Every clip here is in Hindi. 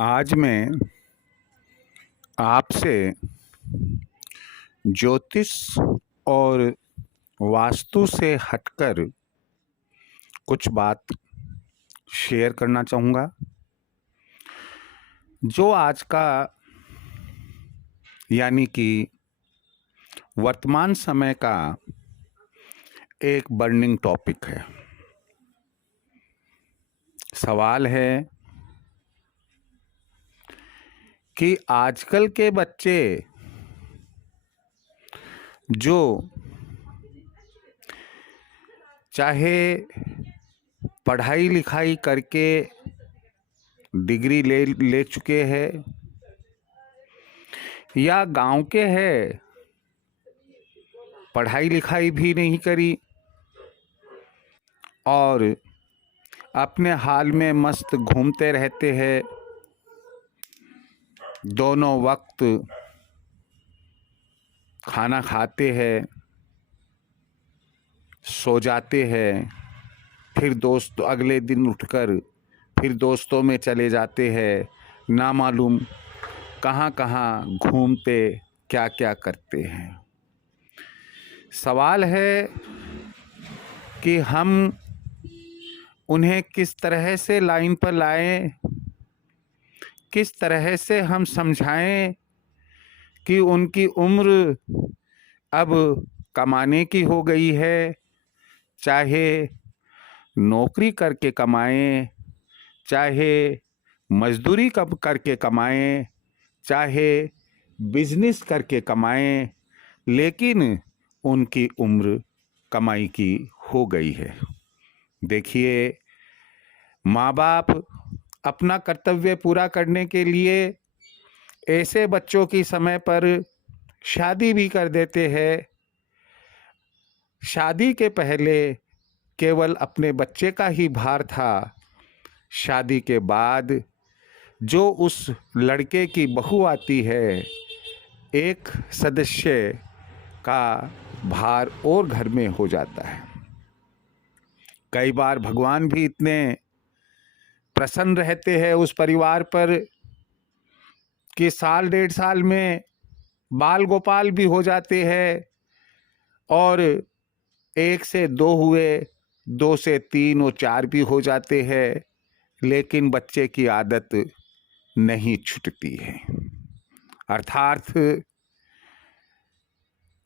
आज मैं आपसे ज्योतिष और वास्तु से हटकर कुछ बात शेयर करना चाहूँगा। जो आज का यानी कि वर्तमान समय का एक बर्निंग टॉपिक है। सवाल है कि आजकल के बच्चे जो चाहे पढ़ाई लिखाई करके डिग्री ले चुके हैं या गांव के हैं, पढ़ाई लिखाई भी नहीं करी और अपने हाल में मस्त घूमते रहते हैं। दोनों वक्त खाना खाते हैं, सो जाते हैं, फिर दोस्त अगले दिन उठकर फिर दोस्तों में चले जाते हैं, ना मालूम कहाँ कहाँ घूमते क्या क्या करते हैं। सवाल है कि हम उन्हें किस तरह से लाइन पर लाएं, किस तरह से हम समझाएं कि उनकी उम्र अब कमाने की हो गई है। चाहे नौकरी करके कमाएं, चाहे मजदूरी करके कमाएं, चाहे बिजनेस करके कमाएं, लेकिन उनकी उम्र कमाई की हो गई है। देखिए, माँ बाप अपना कर्तव्य पूरा करने के लिए ऐसे बच्चों की समय पर शादी भी कर देते हैं। शादी के पहले केवल अपने बच्चे का ही भार था, शादी के बाद जो उस लड़के की बहू आती है, एक सदस्य का भार और घर में हो जाता है। कई बार भगवान भी इतने प्रसन्न रहते हैं उस परिवार पर कि साल डेढ़ साल में बाल गोपाल भी हो जाते हैं और 1 से 2 हुए, 2 से 3 और 4 भी हो जाते हैं, लेकिन बच्चे की आदत नहीं छूटती है। अर्थात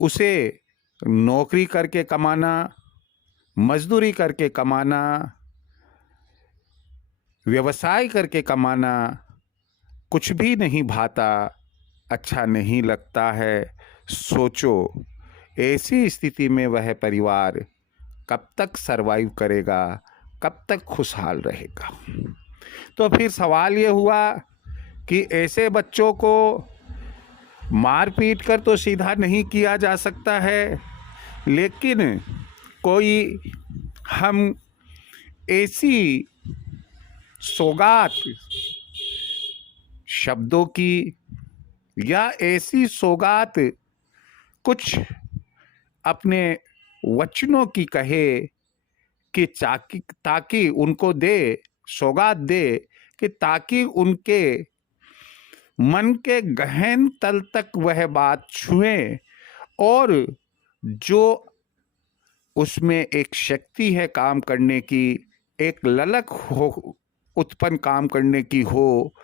उसे नौकरी करके कमाना, मजदूरी करके कमाना, व्यवसाय करके कमाना कुछ भी नहीं भाता, अच्छा नहीं लगता है। सोचो, ऐसी स्थिति में वह परिवार कब तक सरवाइव करेगा, कब तक खुशहाल रहेगा। तो फिर सवाल ये हुआ कि ऐसे बच्चों को मार पीट कर तो सीधा नहीं किया जा सकता है, लेकिन कोई हम ऐसी सौगात शब्दों की या ऐसी सौगात कुछ अपने वचनों की कहे कि ताकि उनको दे, सौगात दे कि ताकि उनके मन के गहन तल तक वह बात छुए और जो उसमें एक शक्ति है काम करने की, एक ललक हो उत्पन्न काम करने की हो,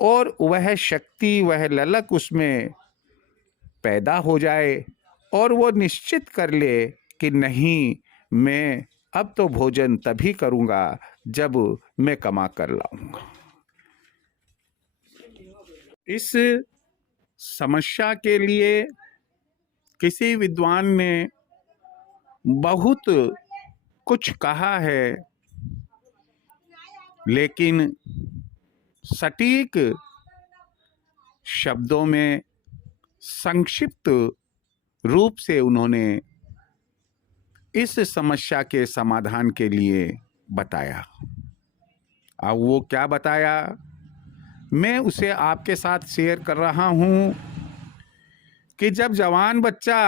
और वह शक्ति, वह ललक उसमें पैदा हो जाए और वो निश्चित कर ले कि नहीं, मैं अब तो भोजन तभी करूँगा जब मैं कमा कर लाऊंगा। इस समस्या के लिए किसी विद्वान ने बहुत कुछ कहा है, लेकिन सटीक शब्दों में संक्षिप्त रूप से उन्होंने इस समस्या के समाधान के लिए बताया। अब वो क्या बताया, मैं उसे आपके साथ शेयर कर रहा हूँ कि जब जवान बच्चा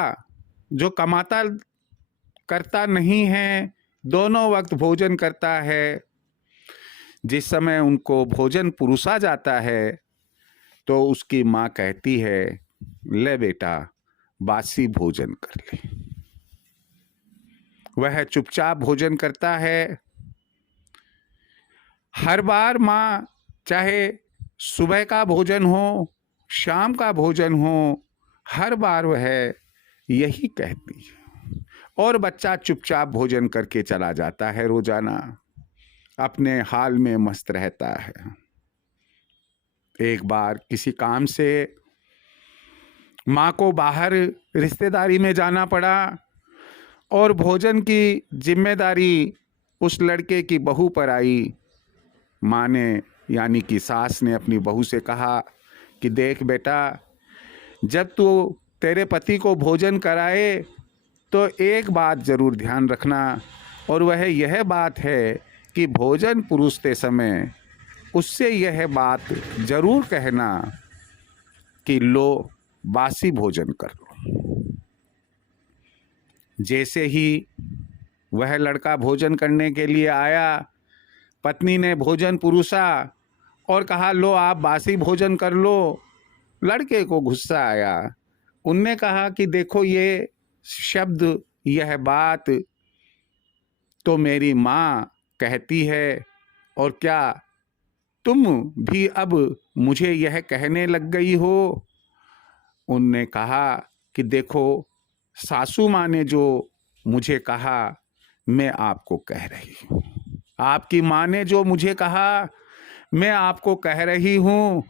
जो कमाता करता नहीं है, दोनों वक्त भोजन करता है, जिस समय उनको भोजन परोसा जाता है तो उसकी माँ कहती है, ले बेटा बासी भोजन कर ले। वह चुपचाप भोजन करता है। हर बार माँ, चाहे सुबह का भोजन हो, शाम का भोजन हो, हर बार वह यही कहती है और बच्चा चुपचाप भोजन करके चला जाता है। रोजाना अपने हाल में मस्त रहता है। एक बार किसी काम से माँ को बाहर रिश्तेदारी में जाना पड़ा और भोजन की जिम्मेदारी उस लड़के की बहू पर आई। माँ ने, यानी कि सास ने, अपनी बहू से कहा कि देख बेटा, जब तू तेरे पति को भोजन कराए तो एक बात जरूर ध्यान रखना, और वह यह बात है कि भोजन परोसते समय उससे यह बात जरूर कहना कि लो बासी भोजन कर लो। जैसे ही वह लड़का भोजन करने के लिए आया, पत्नी ने भोजन परोसा और कहा, लो आप बासी भोजन कर लो। लड़के को गुस्सा आया। उनने कहा कि देखो, ये शब्द, यह बात तो मेरी माँ कहती है, और क्या तुम भी अब मुझे यह कहने लग गई हो? उनने कहा कि देखो, सासू माँ ने जो मुझे कहा मैं आपको कह रही हूँ, आपकी माँ ने जो मुझे कहा मैं आपको कह रही हूँ।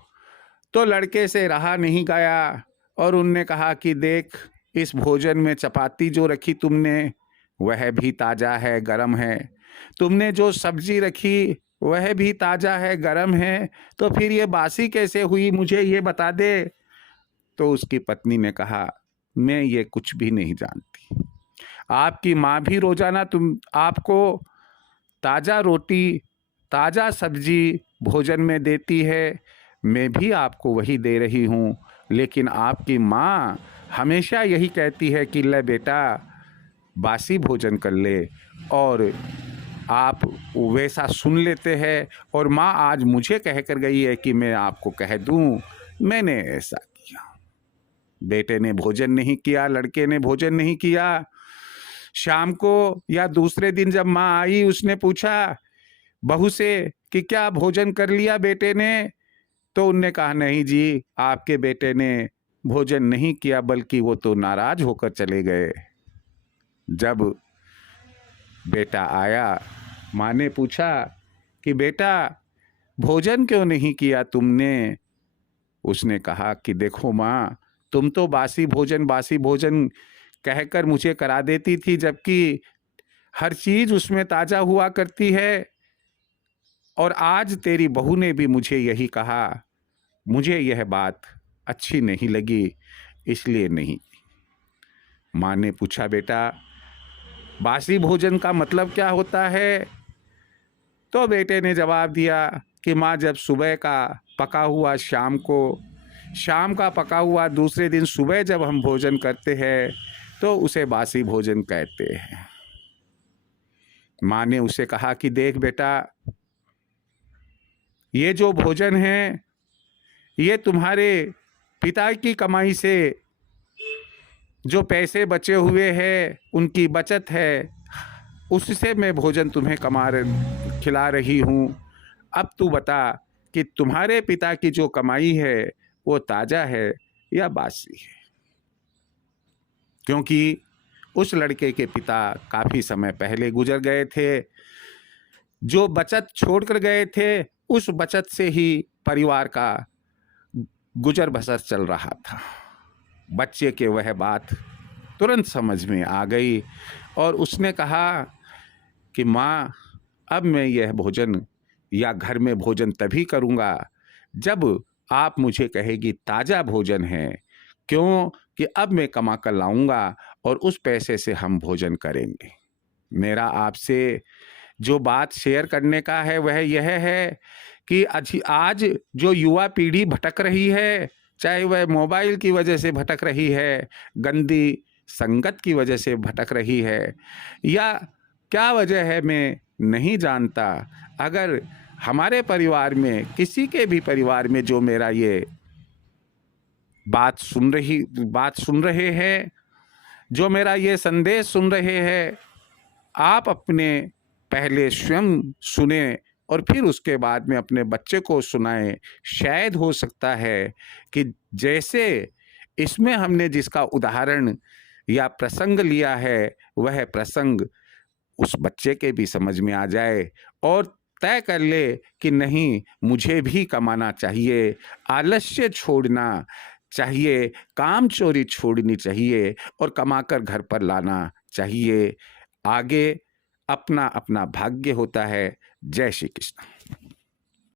तो लड़के से रहा नहीं गया और उनने कहा कि देख, इस भोजन में चपाती जो रखी तुमने वह भी ताज़ा है, गरम है। तुमने जो सब्जी रखी वह भी ताज़ा है, गरम है। तो फिर ये बासी कैसे हुई, मुझे ये बता दे। तो उसकी पत्नी ने कहा, मैं ये कुछ भी नहीं जानती। आपकी माँ भी रोजाना आपको ताज़ा रोटी, ताज़ा सब्जी भोजन में देती है, मैं भी आपको वही दे रही हूँ। लेकिन आपकी माँ हमेशा यही कहती है कि ले बेटा बासी भोजन कर ले, और आप वैसा सुन लेते हैं। और माँ आज मुझे कह कर गई है कि मैं आपको कह दूँ, मैंने ऐसा किया। बेटे ने भोजन नहीं किया, लड़के ने भोजन नहीं किया। शाम को या दूसरे दिन जब माँ आई, उसने पूछा बहू से कि क्या भोजन कर लिया बेटे ने? तो उनने कहा, नहीं जी, आपके बेटे ने भोजन नहीं किया, बल्कि वो तो नाराज होकर चले गए। जब बेटा आया, माँ ने पूछा कि बेटा भोजन क्यों नहीं किया तुमने? उसने कहा कि देखो माँ, तुम तो बासी भोजन कहकर मुझे करा देती थी, जबकि हर चीज उसमें ताजा हुआ करती है। और आज तेरी बहू ने भी मुझे यही कहा, मुझे यह बात अच्छी नहीं लगी, इसलिए नहीं। माँ ने पूछा, बेटा बासी भोजन का मतलब क्या होता है? तो बेटे ने जवाब दिया कि माँ, जब सुबह का पका हुआ शाम को, शाम का पका हुआ दूसरे दिन सुबह जब हम भोजन करते हैं तो उसे बासी भोजन कहते हैं। माँ ने उसे कहा कि देख बेटा, ये जो भोजन है ये तुम्हारे पिता की कमाई से जो पैसे बचे हुए हैं, उनकी बचत है, उससे मैं भोजन तुम्हें खिला रही हूँ। अब तू बता कि तुम्हारे पिता की जो कमाई है वो ताज़ा है या बासी है? क्योंकि उस लड़के के पिता काफ़ी समय पहले गुजर गए थे। जो बचत छोड़कर गए थे, उस बचत से ही परिवार का गुजर बसर चल रहा था। बच्चे के वह बात तुरंत समझ में आ गई और उसने कहा कि माँ, अब मैं यह भोजन या घर में भोजन तभी करूँगा जब आप मुझे कहेगी ताज़ा भोजन है। क्यों? कि अब मैं कमा कर लाऊंगा और उस पैसे से हम भोजन करेंगे। मेरा आपसे जो बात शेयर करने का है वह यह है कि आज जो युवा पीढ़ी भटक रही है, चाहे वह मोबाइल की वजह से भटक रही है, गंदी संगत की वजह से भटक रही है, या क्या वजह है मैं नहीं जानता। अगर हमारे परिवार में, किसी के भी परिवार में जो मेरा ये बात सुन रहे हैं, जो मेरा ये संदेश सुन रहे हैं, आप अपने पहले स्वयं सुने और फिर उसके बाद में अपने बच्चे को सुनाएं। शायद हो सकता है कि जैसे इसमें हमने जिसका उदाहरण या प्रसंग लिया है, वह प्रसंग उस बच्चे के भी समझ में आ जाए और तय कर ले कि नहीं, मुझे भी कमाना चाहिए, आलस्य छोड़ना चाहिए, काम चोरी छोड़नी चाहिए और कमाकर घर पर लाना चाहिए। आगे अपना अपना भाग्य होता है। जय श्री कृष्ण।